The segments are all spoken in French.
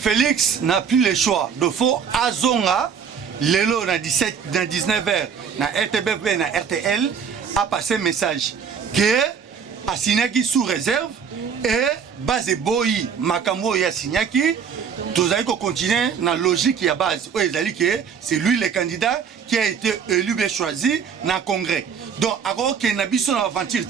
Félix n'a plus le choix. De faut Azonga, Lelo na 17, dans 19h, na RTBP, na RTL, a passé un message que a signé qui sous réserve et base boyi makambo ya signé qui tous allez continuer dans la logique à base. C'est lui le candidat qui a été élu et choisi dans le Congrès. Donc, alors qu'il y a une aventure,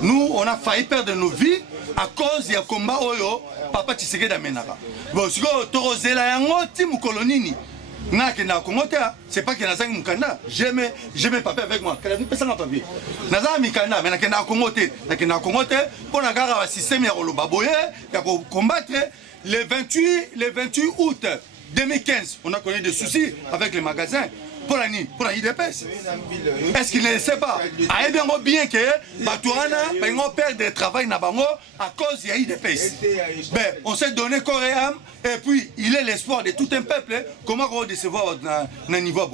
nous, on a failli perdre nos vies à cause du combat Oyo, Papa Tshisekedi Amenara. Bon, si vous avez un colonini, c'est pas que nous avons un candidat. J'aime papier avec moi. Je n'ai pas un papier. Nous avons un candidat, mais nous avons un Congoté pour un système de combattre. Le 28 août 2015, on a connu des soucis avec les magasins pour la IDPS. Est-ce qu'il ne le sait pas? Il est bien que Batouana perd de travail à cause de l'IDPS. On s'est donné corps et âme, et puis il est l'espoir de tout un peuple. Comment on va décevoir dans le niveau?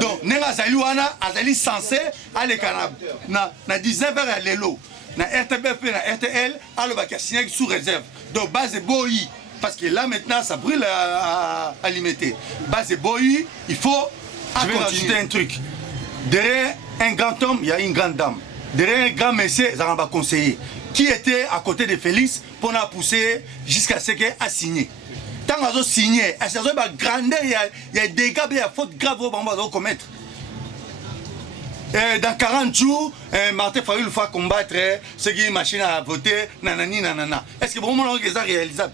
Donc, nous sommes censés aller à 19h à l'élo. Na RTBP, na RTL, alors qu'il y a signé sous réserve. Donc, base Boyi, parce que là maintenant ça brûle à alimenter. Base Boyi, il faut ajouter un truc. Derrière un grand homme, il y a une grande dame. Derrière un grand monsieur, ça va conseiller. Qui était à côté de Félix pour nous pousser jusqu'à ce qu'il a signé. Tant qu'on a signé, à ce moment-là, il y a des dégâts, il y a faute grave qu'on va commettre. Dans 40 jours, Martin Fayulu va combattre ceux qui ont une machine à voter, nanani, nanana. Est-ce que vraiment c'est réalisable?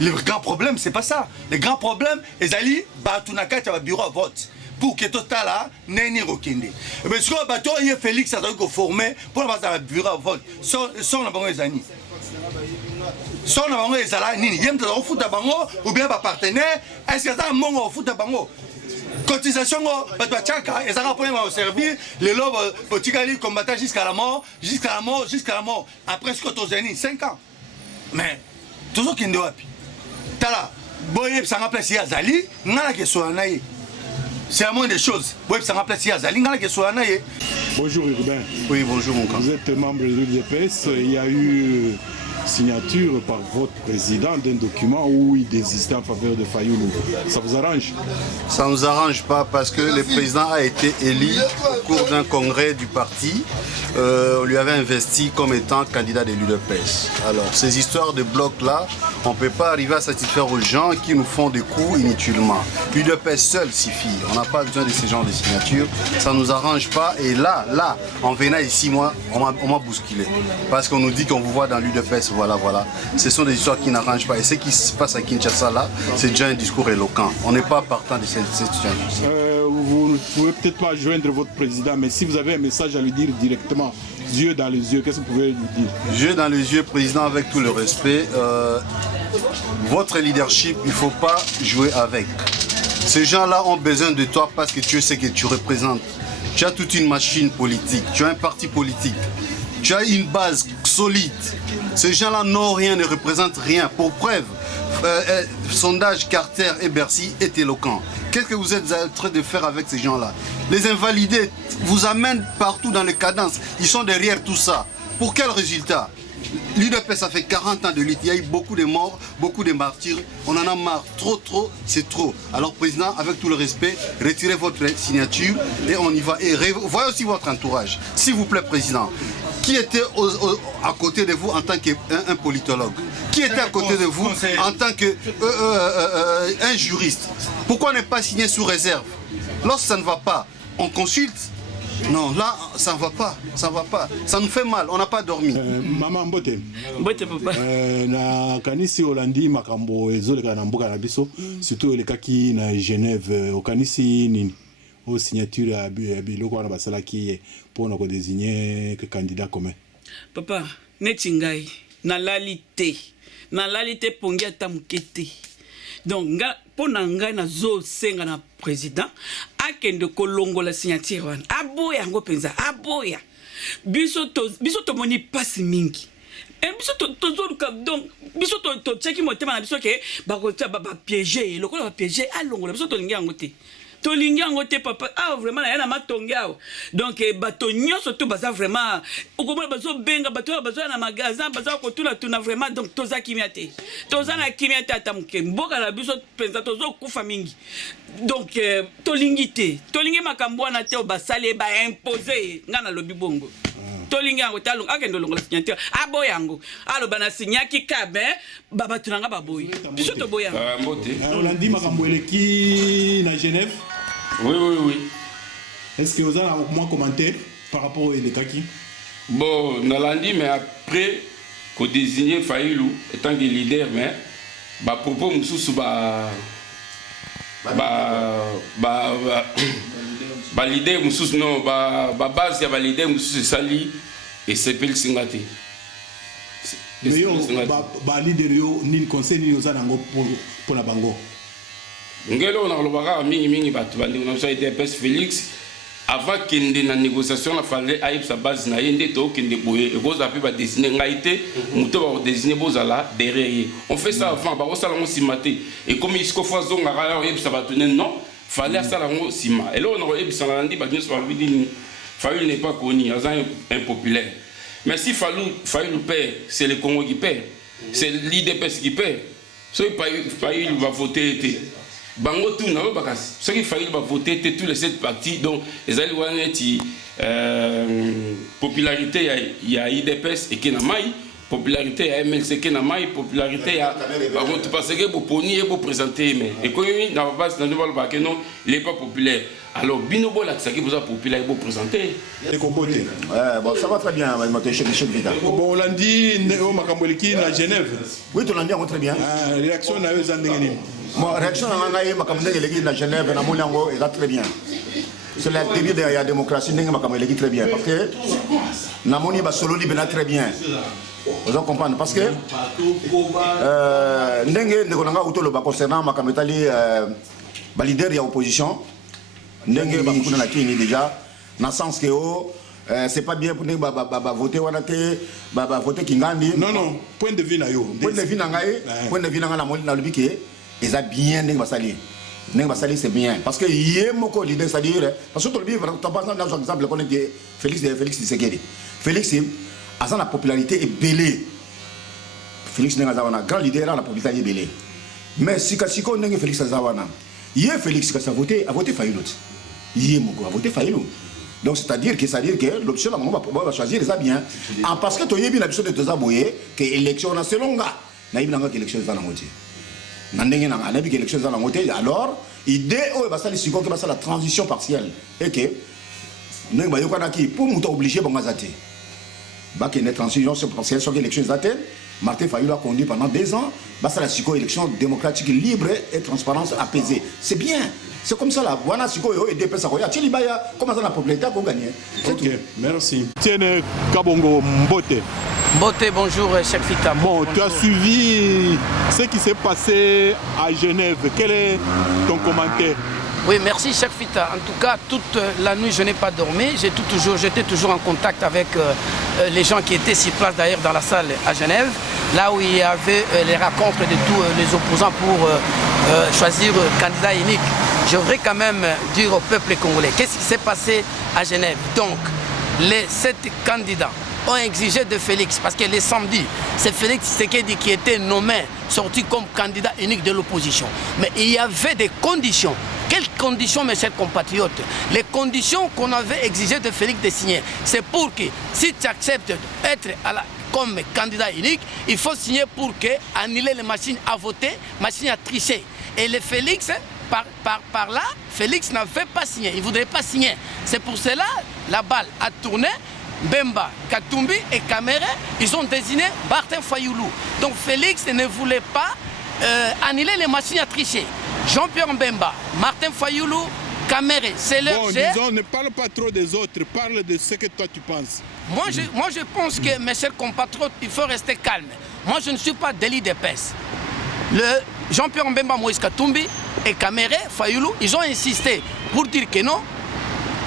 Le grand problème, c'est pas ça. Le grand problème, c'est que le bureau à vote. Pour que tout ça n'est ni rokende. Mais ce que Félix a formé pour le bureau à vote, son abonnement est ani. Son abonnement est là, ni yem de foot à bango ou bien partenaire. Est-ce que ça a un moment au foot à bango? Cotisation, et ça va servir les lobes politiques combattant jusqu'à la mort, jusqu'à la mort, jusqu'à la mort. Après ce que tu as 5 ans. Mais, tout ce qui est de wapi. Tala, boye, ça remplace Yazali, n'a que soit naïe. C'est la moindre des choses. Boye, ça remplace Yazali, n'a que soit naïe. Bonjour Urbain. Oui, bonjour mon camp. Vous êtes membre de l'UDPS. Il y a eu signature par votre président d'un document où il désistait en faveur de Fayulu. Ça vous arrange? Ça ne nous arrange pas parce que le président a été élu au cours d'un congrès du parti. On lui avait investi comme étant candidat de l'UDPS. Alors, ces histoires de blocs-là, on ne peut pas arriver à satisfaire aux gens qui nous font des coups inutilement. L'UDPS seul suffit. On n'a pas besoin de ce genre de signatures. Ça ne nous arrange pas. Et là, en venant ici, moi, on m'a bousculé. Parce qu'on nous dit qu'on vous voit dans l'UDPS. Voilà. Ce sont des histoires qui n'arrangent pas. Et ce qui se passe à Kinshasa, là, c'est déjà un discours éloquent. On n'est pas partant de cette situation. Vous ne pouvez peut-être pas joindre votre président, mais si vous avez un message à lui dire directement, yeux dans les yeux, qu'est-ce que vous pouvez lui dire? Yeux dans les yeux, président, avec tout le respect, votre leadership, il ne faut pas jouer avec. Ces gens-là ont besoin de toi parce que tu sais que tu représentes. Tu as toute une machine politique, tu as un parti politique. Tu as une base solide. Ces gens-là n'ont rien, ne représentent rien. Pour preuve, sondage Carter et Bercy est éloquent. Qu'est-ce que vous êtes en train de faire avec ces gens-là? Les invalider vous amènent partout dans les cadences. Ils sont derrière tout ça. Pour quel résultat? L'UDPS, ça fait 40 ans de lutte. Il y a eu beaucoup de morts, beaucoup de martyrs. On en a marre. Trop, c'est trop. Alors, président, avec tout le respect, retirez votre signature et on y va. Et voyez aussi votre entourage. S'il vous plaît, président. Qui était à côté de vous en tant qu'un politologue? Qui était à côté de vous en tant qu'un juriste? Pourquoi ne pas signer sous réserve? Lorsque ça ne va pas, on consulte. Non, là, ça ne va pas. Ça nous fait mal, on n'a pas dormi. Maman Mbote. Mbote, papa. Na kanisi Hollandi makambo ezoleka na mboka na biso, surtout le kaki na Genève, okanisi nini? Aux signatures à biloko wana basalaki pour nous désigner que candidat commun. Papa, netingai na lalité pongi atamukete. Donc pour nanga na zo senga na président akende kolongo la signature wana. Aboya ngo penza, aboya. Biso to moni passe mingi. Et biso to donc biso to cheki motema na biso ke ba piéger, lokolo ba piéger alongo biso to lingi ngote. tolingi yango te papa ah vraiment na yana matongi awa donc bato nyonso to baza vraiment okomona bazo benga bato bazo na magasin bazo kotuna tuna vraiment donc toza kimia te toza na kimia te ata moke mboka na biso penza tozo kufa mingi donc tolingi te tolingi makambo wana te basali ba imposer ngana lobi bongo tolingi yango talong akendo longola signature abo yango alo bana signaki kabe baba tunanga baboyi biso to boya mbote Olandi makambo eleki na Genève. Oui. Est-ce que vous avez moins commenté par rapport au Elekaki? Bon, Nalandi, mais après, qu'on désigne Faïlou étant que leader, mais bah propos Moussous leader Moussous non, base y a leader Moussous Sali et c'est Pel Singati. Mais yo, leader yo ni conseil ni osa nango pour la bango. Ngelo na lobaka mingi batu bandi na so IDPS Félix avant kende na négociation la fallait aïb sa base na yende to kende boye et cause après ba désigner ngaité muto ba désigner bozala derrière on fait ça avant ba osala ngo simaté et comme isko fozo ngara aïb sa batune non fallait ça la ngo sima et là on aurait ça la ndi ba nyos ba bidini Fayulu n'est pas connu azan impopulaire mais si Fayulu perd c'est le Congo qui perd c'est l'IDPS qui perd so Fayulu va voter bango tout na bakasi ce qui Fayulu va voter tous les 7 partis donc les alliés popularité il y a IDPS et Kenamai popularité à MLC Kenamai popularité à parce que pour poni et pour présenter mais économie na base na nouvelle ba que non il est pas populaire alors binobo là ça qui vous a populaire pour présenter et comboté bon ça va très bien ma chef Vida bon Olandi au makambo eleki na Genève oui Olandi on très bien réaction na yo zandengeni mon réaction na ngai makambo eleki na Genève na molango est très bien c'est le début de la démocratie ndenge makambo eleki très bien parce que na moni ba solo libena très bien vous comprenez parce que ndenge ndeko nanga utolo ba concernant makambo etali ba leader ya opposition ndenge ba kuna na kini déjà dans sens que c'est pas bien pour voter wana te voter kingandi non point de vue na yo point de vue na ngai point de vue na ngala na lobike eza bien ndenge basali c'est bien parce que yé moko leader c'est-à-dire parce que tout le monde par exemple qu'on est Félix Tshisekedi Félix a la popularité est belée Félix n'est pas un grand leader la popularité est belée mais si kasiko ndenge Félix azawana yé Félix ka a voté Fayulu yé moko a voté Fayulu donc c'est-à-dire que l'option là on va choisir les bien parce que to yebi la option de tozaboye que élection na selonga na yebi nga que élection za na ngoti na ndenge na na bi que élection za na ngoti alors idée o ba sali siko que ba la transition partielle et que ndenge ba yokana ki pour muto obligé ba ngazate ba que une transition partielle sur l'élection zaten Martin Fayulu a conduit pendant 2 ans ba la siko élection démocratique libre et transparence apaisée c'est bien. C'est comme ça là. Voilà si quoi et DPS quoi. Tu libaya comment ça la popularité pour gagner. OK, merci. Tiens Kabongo Mbote. Mbote, bonjour chef Fita. Bon, tu as suivi ce qui s'est passé à Genève. Quel est ton commentaire? Oui, merci chef Fita. En tout cas, toute la nuit, je n'ai pas dormi. J'étais toujours en contact avec les gens qui étaient sur place d'ailleurs dans la salle à Genève, là où il y avait les rencontres de tous les opposants pour choisir candidat unique. Je voudrais quand même dire au peuple congolais, qu'est-ce qui s'est passé à Genève? Donc, les 7 candidats ont exigé de Félix, parce que les samedis, c'est Félix Tshisekedi qui était nommé, sorti comme candidat unique de l'opposition. Mais il y avait des conditions. Quelles conditions, mes chers compatriotes? Les conditions qu'on avait exigé de Félix de signer, c'est pour que, si tu acceptes d'être comme candidat unique, il faut signer pour annuler les machines à voter, machines à tricher. Et les Félix, par là, Félix n'avait pas signé, il ne voudrait pas signer. C'est pour cela la balle a tourné. Bemba, Katumbi et Kamere, ils ont désigné Martin Fayulu. Donc Félix ne voulait pas annuler les machines à tricher. Jean-Pierre Bemba, Martin Fayulu, Kamere, c'est leur cher. Disons, ne parle pas trop des autres, parle de ce que toi tu penses. Moi je pense que, mes chers compatriotes, il faut rester calme. Moi je ne suis pas délit d'épaisse. Jean-Pierre Bemba, Moïse Katumbi et Kamere, Fayulu, ils ont insisté pour dire que non.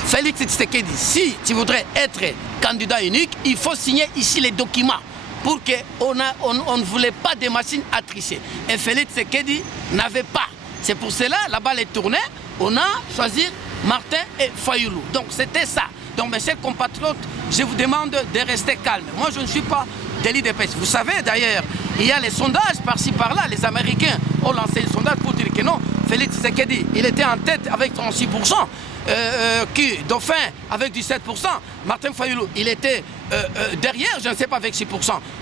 Félix Tshisekedi, si tu voudrais être candidat unique, il faut signer ici les documents pour qu'on ne voulait pas de machines à tricher. Et Félix Tshisekedi n'avait pas. C'est pour cela la balle est tournée on a choisi Martin et Fayoulou. Donc c'était ça. Donc mes chers compatriotes, je vous demande de rester calme. Moi je ne suis pas de l'IDPS. Vous savez d'ailleurs, il y a les sondages par-ci par-là. Les Américains ont lancé un sondage pour dire que non, Félix Tshisekedi, il était en tête avec 36%. Dauphin avec 17%. Martin Fayoulou, il était derrière, je ne sais pas, avec 6%.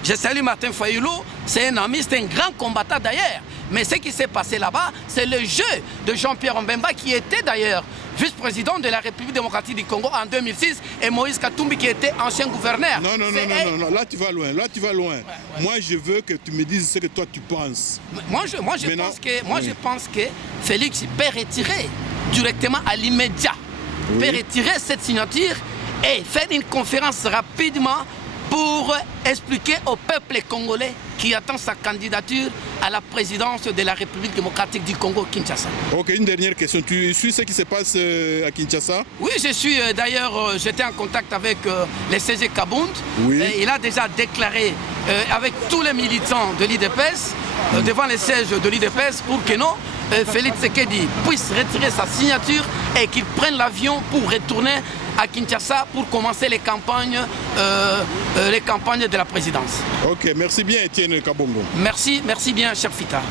Je salue Martin Fayoulou, c'est un ami, c'est un grand combattant d'ailleurs. Mais ce qui s'est passé là-bas, c'est le jeu de Jean-Pierre Mbemba qui était d'ailleurs vice-président de la République démocratique du Congo en 2006 et Moïse Katumbi qui était ancien gouverneur. Non, là tu vas loin, Ouais. Moi je veux que tu me dises ce que toi tu penses. Moi je pense que Félix peut retirer directement à l'immédiat, peut retirer cette signature et faire une conférence rapidement pour expliquer au peuple congolais qui attend sa candidature à la présidence de la République démocratique du Congo, Kinshasa. Ok, une dernière question. Tu suis ce qui se passe à Kinshasa? Oui, je suis. D'ailleurs, j'étais en contact avec le CG Kabound. Oui. Il a déjà déclaré avec tous les militants de l'IDPS, devant les sièges de l'IDPS, pour que non, Félix Tshisekedi puisse retirer sa signature et qu'il prenne l'avion pour retourner à Kinshasa pour commencer les campagnes de la présidence. Ok, merci bien Etienne Kabongo. Merci bien cher Fita.